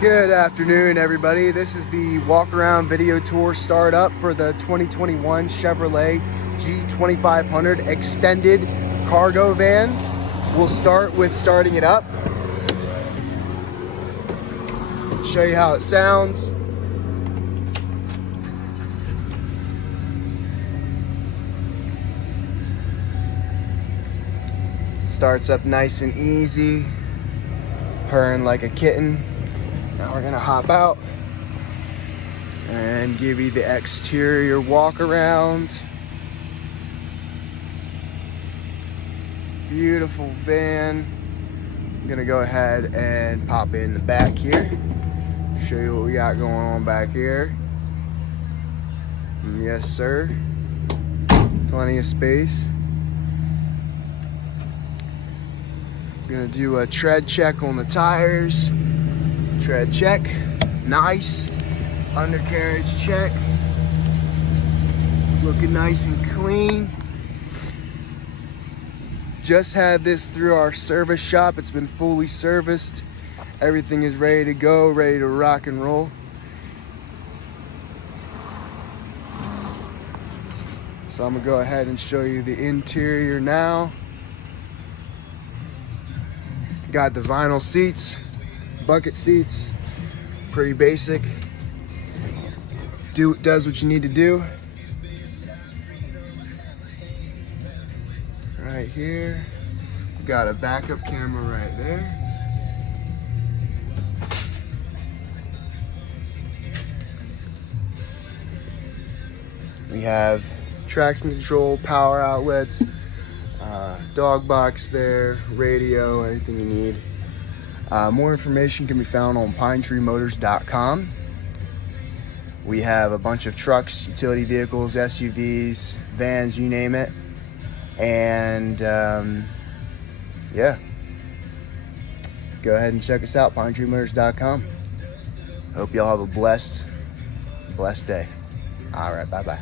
Good afternoon, everybody. This is the walk-around video tour startup for the 2021 Chevrolet G2500 extended cargo van. We'll start with starting it up. Show you how it sounds. Starts up nice and easy, purring like a kitten. Now we're gonna hop out and give you the exterior walk around. Beautiful van. I'm gonna go ahead and pop in the back here. Show you what we got going on back here. Yes, sir. Plenty of space. Gonna do a tread check on the tires. Tread check, nice. Undercarriage check, looking nice and clean. Just had this through our service shop. It's been fully serviced. Everything is ready to go, ready to rock and roll. So I'm gonna go ahead and show you the interior now. Got the vinyl seats, bucket seats, pretty basic. Does what you need to do. Right here, got a backup camera right there. We have traction control, power outlets, dog box there, radio, everything you need. More information can be found on PineTreeMotors.com. We have a bunch of trucks, utility vehicles, SUVs, vans, you name it. And yeah, go ahead and check us out, PineTreeMotors.com. Hope y'all have a blessed day. All right, bye-bye.